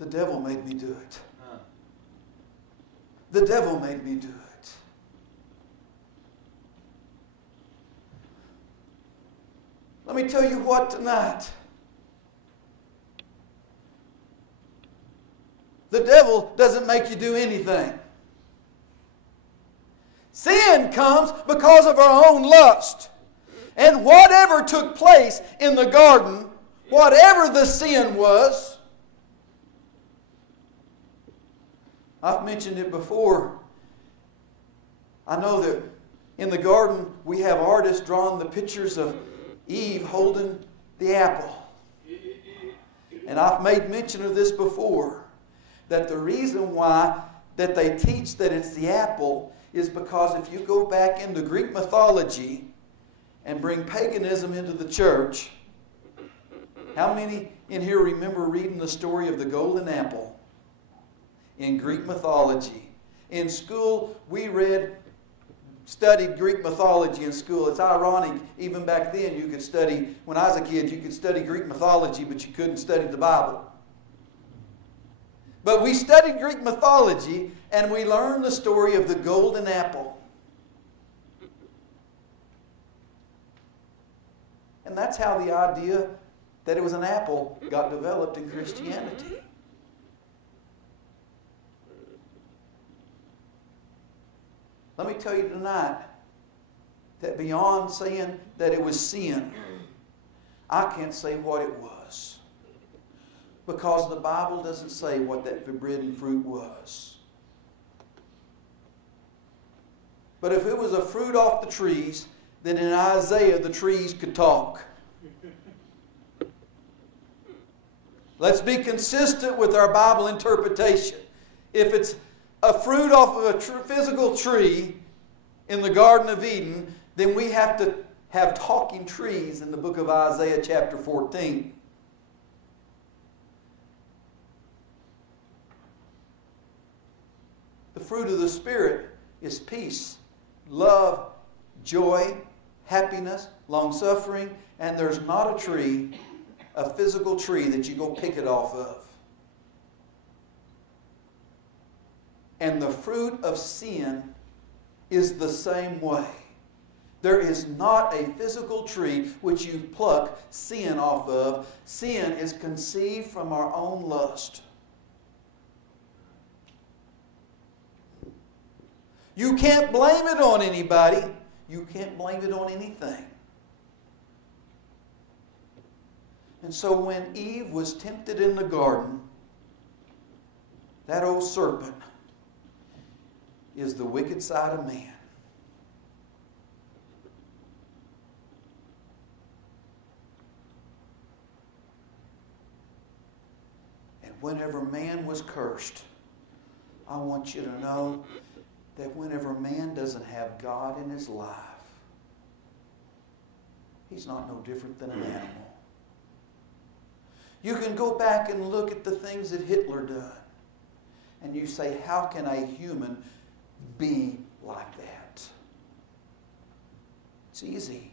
The devil made me do it. The devil made me do it. Let me tell you what tonight. The devil doesn't make you do anything. Sin comes because of our own lust. And whatever took place in the garden, whatever the sin was, I've mentioned it before. I know that in the garden we have artists drawing the pictures of Eve holding the apple. And I've made mention of this before, that the reason why that they teach that it's the apple is because if you go back into Greek mythology and bring paganism into the church, how many in here remember reading the story of the golden apple in Greek mythology? In school, we studied Greek mythology in school. It's ironic, even back then you could study, when I was a kid, you could study Greek mythology, but you couldn't study the Bible. But we studied Greek mythology, and we learned the story of the golden apple. And that's how the idea that it was an apple got developed in Christianity. Let me tell you tonight that beyond saying that it was sin, I can't say what it was. Because the Bible doesn't say what that forbidden fruit was. But if it was a fruit off the trees, then in Isaiah the trees could talk. Let's be consistent with our Bible interpretation. If it's a fruit off of a physical tree in the Garden of Eden, then we have to have talking trees in the book of Isaiah chapter 14. The fruit of the Spirit is peace, love, joy, happiness, long-suffering, and there's not a tree, a physical tree, that you go pick it off of. And the fruit of sin is the same way. There is not a physical tree which you pluck sin off of. Sin is conceived from our own lust. You can't blame it on anybody. You can't blame it on anything. And so when Eve was tempted in the garden, that old serpent is the wicked side of man. And whenever man was cursed, I want you to know that whenever man doesn't have God in his life, he's not no different than an animal. You can go back and look at the things that Hitler done, and you say, how can a human be like that? It's easy.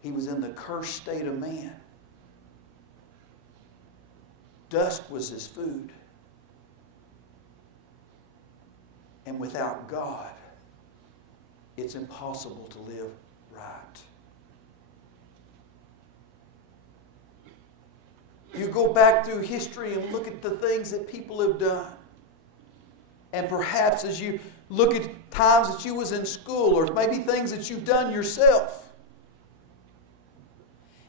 He was in the cursed state of man. Dust was his food. And without God, it's impossible to live right. You go back through history and look at the things that people have done. And perhaps as you look at times that you was in school, or maybe things that you've done yourself,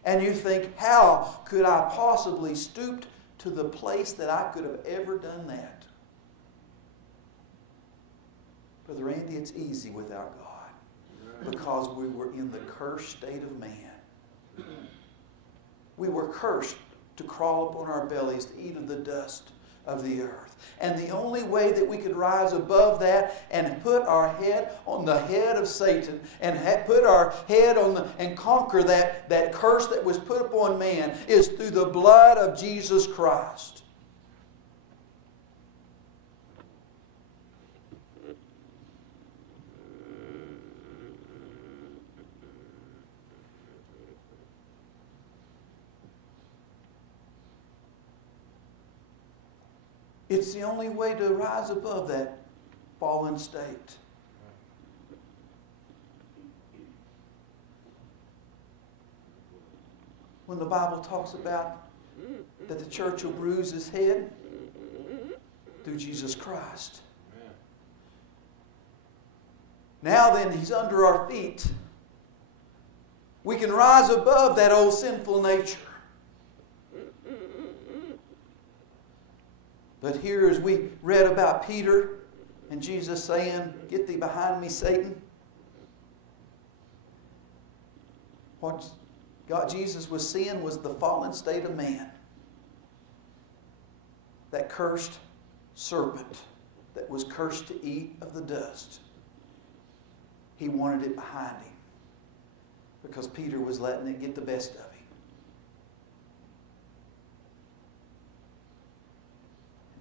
and you think, how could I possibly stoop to the place that I could have ever done that? Brother Andy, it's easy without God, because we were in the cursed state of man. We were cursed to crawl upon our bellies, to eat of the dust of the earth. And the only way that we could rise above that and put our head on the head of Satan and put our head on and conquer that curse that was put upon man is through the blood of Jesus Christ. It's the only way to rise above that fallen state. When the Bible talks about that the church will bruise his head through Jesus Christ. Now then, he's under our feet. We can rise above that old sinful nature. But here, as we read about Peter and Jesus saying, "Get thee behind me, Satan." What Jesus was seeing was the fallen state of man. That cursed serpent that was cursed to eat of the dust. He wanted it behind him because Peter was letting it get the best of him.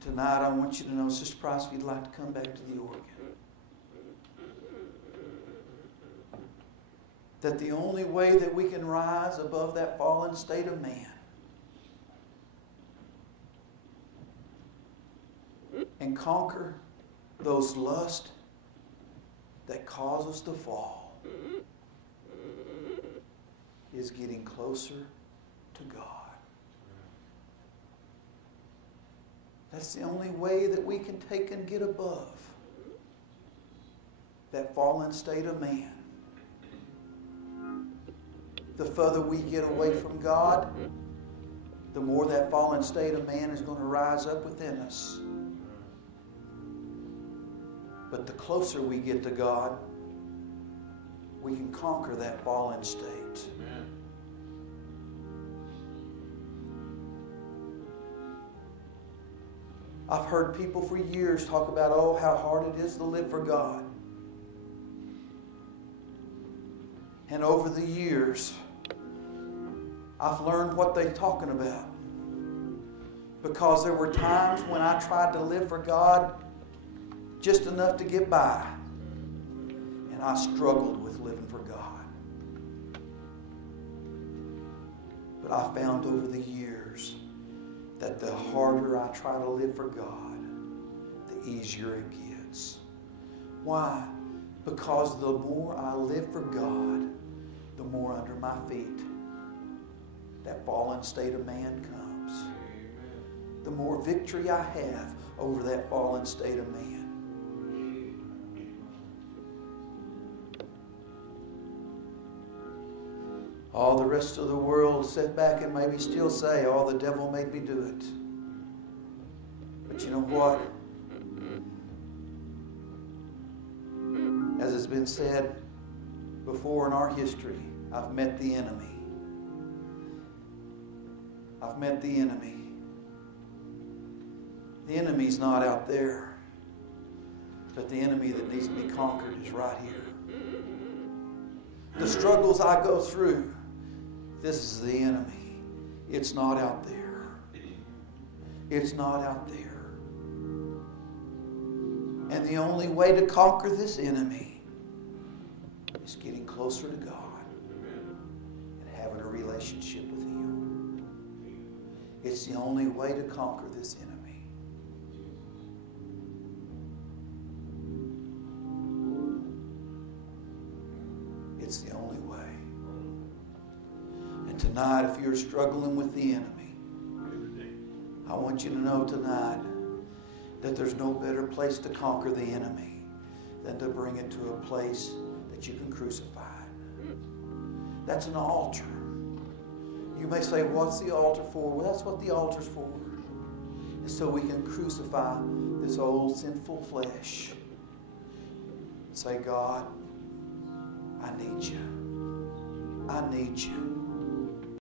Tonight, I want you to know, Sister Price, if you'd like to come back to the organ, that the only way that we can rise above that fallen state of man and conquer those lusts that cause us to fall is getting closer to God. That's the only way that we can take and get above that fallen state of man. The further we get away from God, the more that fallen state of man is going to rise up within us. But the closer we get to God, we can conquer that fallen state. Amen. I've heard people for years talk about, oh, how hard it is to live for God. And over the years, I've learned what they're talking about. Because there were times when I tried to live for God just enough to get by. And I struggled with living for God. But I found over the years that the harder I try to live for God, the easier it gets. Why? Because the more I live for God, the more under my feet that fallen state of man comes. The more victory I have over that fallen state of man. All the rest of the world sit back and maybe still say, oh, the devil made me do it. But you know what? As has been said before in our history, I've met the enemy. I've met the enemy. The enemy's not out there. But the enemy that needs to be conquered is right here. The struggles I go through, this is the enemy. It's not out there. It's not out there. And the only way to conquer this enemy is getting closer to God and having a relationship with Him. It's the only way to conquer this enemy. It's the only way. And tonight, if you're struggling with the enemy, I want you to know tonight that there's no better place to conquer the enemy than to bring it to a place that you can crucify it. That's an altar. You may say, what's the altar for? Well, that's what the altar's for. It's so we can crucify this old sinful flesh. Say, God, I need you. I need you.